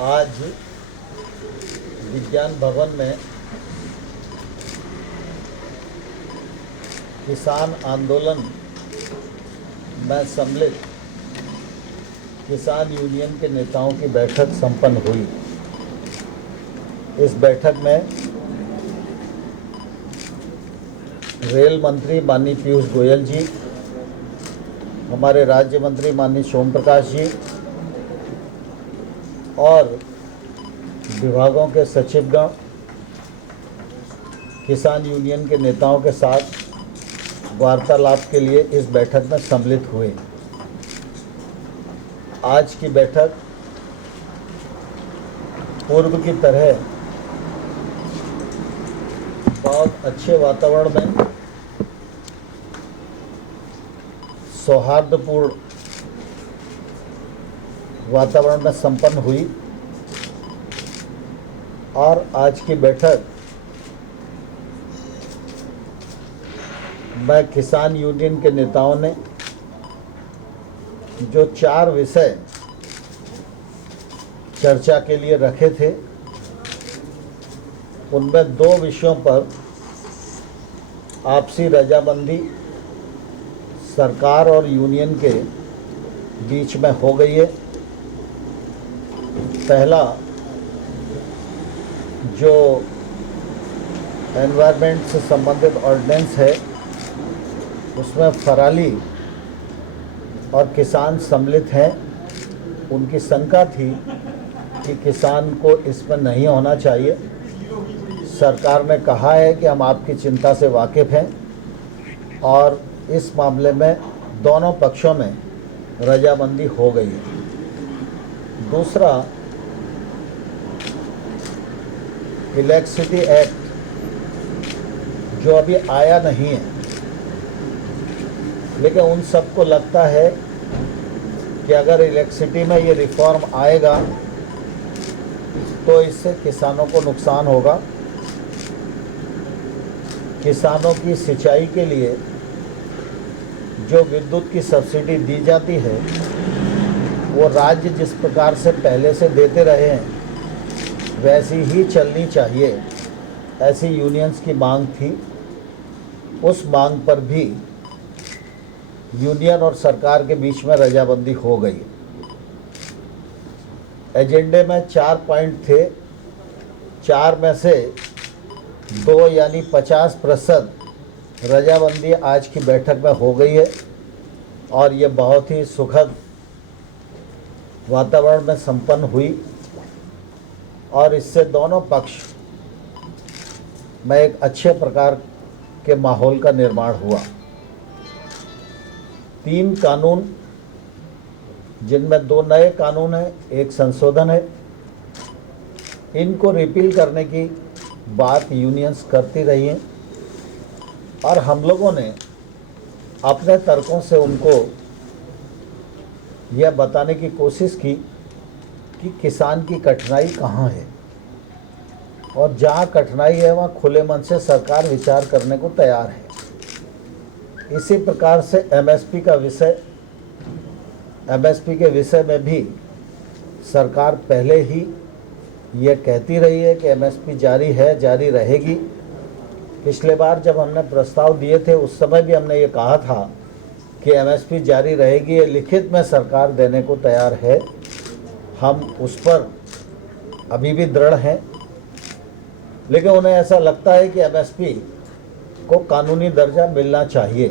आज विज्ञान भवन में किसान आंदोलन में सम्मिलित किसान यूनियन के नेताओं की बैठक संपन्न हुई। इस बैठक में रेल मंत्री माननीय पीयूष गोयल जी, हमारे राज्य मंत्री माननीय सोम प्रकाश जी और विभागों के सचिवगण किसान यूनियन के नेताओं के साथ वार्तालाप के लिए इस बैठक में सम्मिलित हुए। आज की बैठक पूर्व की तरह बहुत अच्छे वातावरण में, सौहार्दपूर्ण वातावरण में संपन्न हुई और आज की बैठक में किसान यूनियन के नेताओं ने जो 4 विषय चर्चा के लिए रखे थे, उनमें 2 विषयों पर आपसी रजामंदी सरकार और यूनियन के बीच में हो गई है। पहला जो एनवायरनमेंट से संबंधित ऑर्डिनेंस है, उसमें फराली और किसान सम्मिलित हैं। उनकी शंका थी कि किसान को इसमें नहीं होना चाहिए। सरकार ने कहा है कि हम आपकी चिंता से वाकिफ़ हैं और इस मामले में दोनों पक्षों में रजामंदी हो गई है। दूसरा, इलेक्ट्रिसिटी एक्ट जो अभी आया नहीं है, लेकिन उन सबको लगता है कि अगर इलेक्ट्रिसिटी में ये रिफॉर्म आएगा तो इससे किसानों को नुकसान होगा। किसानों की सिंचाई के लिए जो विद्युत की सब्सिडी दी जाती है, वो राज्य जिस प्रकार से पहले से देते रहे हैं वैसी ही चलनी चाहिए, ऐसी यूनियंस की मांग थी। उस मांग पर भी यूनियन और सरकार के बीच में रजामंदी हो गई। एजेंडे में 4 पॉइंट थे, 4 में से 2 यानी 50% रजामंदी आज की बैठक में हो गई है और ये बहुत ही सुखद वातावरण में संपन्न हुई और इससे दोनों पक्ष में एक अच्छे प्रकार के माहौल का निर्माण हुआ। 3 कानून, जिनमें 2 नए कानून हैं, 1 संशोधन है, इनको रिपील करने की बात यूनियंस करती रही हैं और हम लोगों ने अपने तर्कों से उनको यह बताने की कोशिश की कि किसान की कठिनाई कहाँ है और जहाँ कठिनाई है वहाँ खुले मन से सरकार विचार करने को तैयार है। इसी प्रकार से एमएसपी के विषय में भी सरकार पहले ही ये कहती रही है कि एमएसपी जारी है, जारी रहेगी। पिछले बार जब हमने प्रस्ताव दिए थे उस समय भी हमने ये कहा था कि एमएसपी जारी रहेगी, ये लिखित में सरकार देने को तैयार है। हम उस पर अभी भी दृढ़ हैं, लेकिन उन्हें ऐसा लगता है कि एमएसपी को कानूनी दर्जा मिलना चाहिए।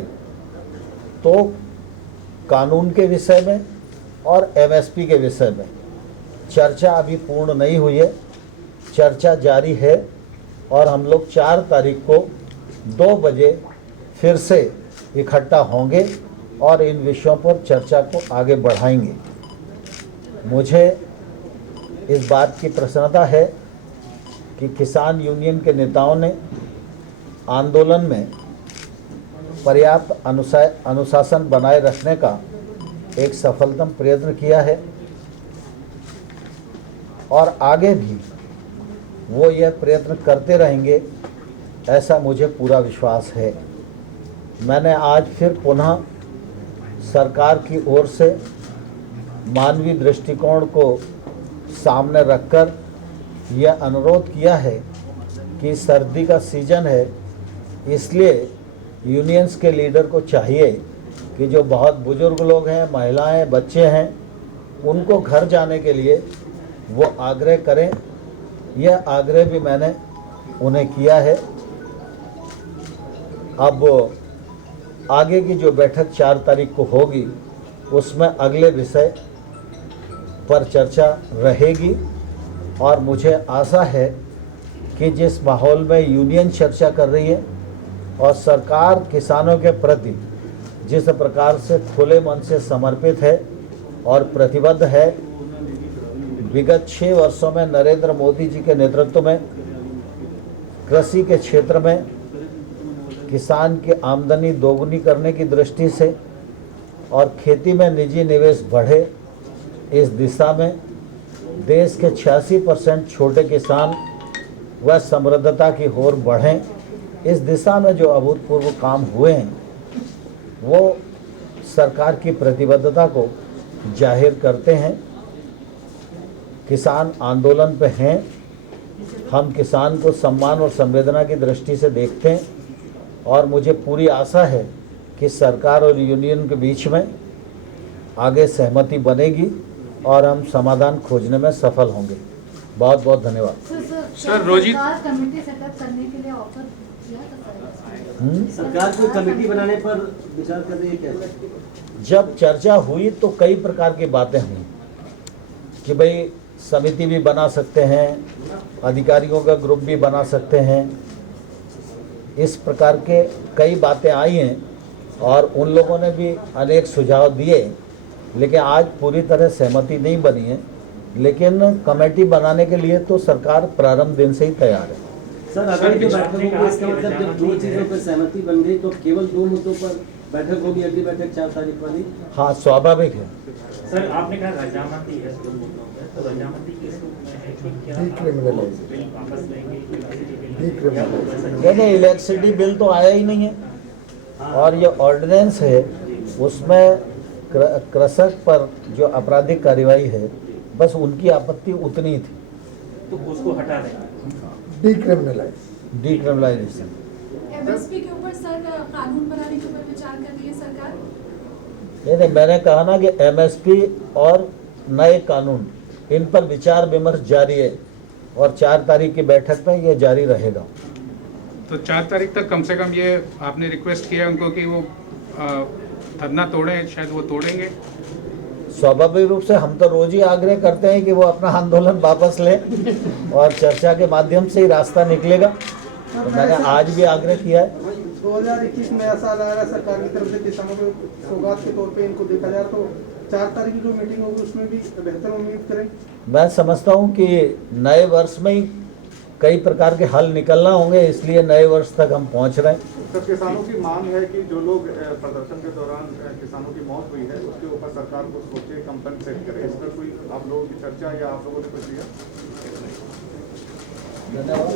तो कानून के विषय में और एमएसपी के विषय में चर्चा अभी पूर्ण नहीं हुई है, चर्चा जारी है और हम लोग 4 तारीख को 2 बजे फिर से इकट्ठा होंगे और इन विषयों पर चर्चा को आगे बढ़ाएंगे। मुझे इस बात की प्रसन्नता है कि किसान यूनियन के नेताओं ने आंदोलन में पर्याप्त अनुशासन बनाए रखने का एक सफलतम प्रयत्न किया है और आगे भी वो यह प्रयत्न करते रहेंगे, ऐसा मुझे पूरा विश्वास है। मैंने आज फिर पुनः सरकार की ओर से मानवीय दृष्टिकोण को सामने रखकर यह अनुरोध किया है कि सर्दी का सीजन है, इसलिए यूनियंस के लीडर को चाहिए कि जो बहुत बुजुर्ग लोग हैं, महिलाएं, बच्चे हैं, उनको घर जाने के लिए वो आग्रह करें। यह आग्रह भी मैंने उन्हें किया है। अब आगे की जो बैठक 4 तारीख को होगी उसमें अगले विषय पर चर्चा रहेगी और मुझे आशा है कि जिस माहौल में यूनियन चर्चा कर रही है और सरकार किसानों के प्रति जिस प्रकार से खुले मन से समर्पित है और प्रतिबद्ध है, विगत 6 वर्षों में नरेंद्र मोदी जी के नेतृत्व में कृषि के क्षेत्र में किसान की आमदनी दोगुनी करने की दृष्टि से और खेती में निजी निवेश बढ़े, इस दिशा में देश के 86% छोटे किसान व समृद्धता की ओर बढ़ें, इस दिशा में जो अभूतपूर्व काम हुए हैं वो सरकार की प्रतिबद्धता को जाहिर करते हैं। किसान आंदोलन पे हैं, हम किसान को सम्मान और संवेदना की दृष्टि से देखते हैं और मुझे पूरी आशा है कि सरकार और यूनियन के बीच में आगे सहमति बनेगी और हम समाधान खोजने में सफल होंगे। बहुत बहुत धन्यवाद। सर रोजित कमेटी सेटअप करने के लिए ऑफर किया था सरकार को कमेटी बनाने पर विचार कर रही है क्या? जब चर्चा हुई तो कई प्रकार की बातें हुई कि भाई समिति भी बना सकते हैं, अधिकारियों का ग्रुप भी बना सकते हैं, इस प्रकार के कई बातें आई हैं और उन लोगों ने भी अनेक सुझाव दिए, लेकिन आज पूरी तरह सहमति नहीं बनी है। लेकिन कमेटी बनाने के लिए तो सरकार प्रारंभ दिन से ही तैयार है। सर अगर जो बैठक होगी इसका मतलब जब 2 चीजों पर सहमति बन गई तो केवल 2 मुद्दों पर बैठक होगी, अगली बैठक 4 तारीख वाली? हाँ, स्वाभाविक है। सर आपने कहा रजामंदी है 2 मुद्दों पे, तो रजामंदी किस रूप में है कि क्या बिल वापस लेंगे? नहीं, इलेक्ट्रिसिटी बिल तो आया ही नहीं है और ये ऑर्डिनेंस है, उसमें कृषक पर जो आपराधिक कार्रवाई है बस उनकी आपत्ति उतनी थी, तो उसको हटा दें। डिक्रिमिनलाइजेशन। एमएसपी के ऊपर सर कानून बनाने के ऊपर विचार कर रही है सरकार। नहीं, मैंने कहा ना कि एमएसपी और नए कानून, इन पर विचार विमर्श जारी है और 4 तारीख की बैठक में ये जारी रहेगा। तो 4 तारीख तक कम से कम ये आपने रिक्वेस्ट किया उनको कि वो धरना तोड़ें, शायद वो तोड़ेंगे। स्वाभाविक रूप से हम तो रोज ही आग्रह करते हैं कि वो अपना आंदोलन वापस लें और चर्चा के माध्यम से ही रास्ता निकलेगा। तो मैंने आज भी आग्रह किया है। 2021 में ऐसा आया सरकार की तरफ से किसानों को सौगात के तौर पे इनको देखा जाए तो 4 तारीख की जो मीटिंग होगी उसमें भी बेहतर उम्मीद करें। मैं समझता हूँ कि नए वर्ष में ही कई प्रकार के हल निकलना होंगे, इसलिए नए वर्ष तक हम पहुँच रहे हैं। सर किसानों की मांग है कि जो लोग प्रदर्शन के दौरान किसानों की मौत हुई है उसके ऊपर सरकार को सोचे, कंपनसेट करे। इस पर कोई आप लोगों की चर्चा या आप लोगों ने कुछ दिया? धन्यवाद।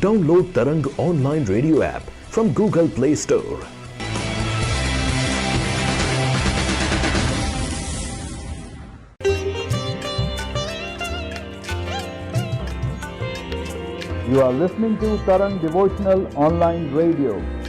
Download Tarang online radio app from Google Play Store. You are listening to Tarang Devotional Online Radio.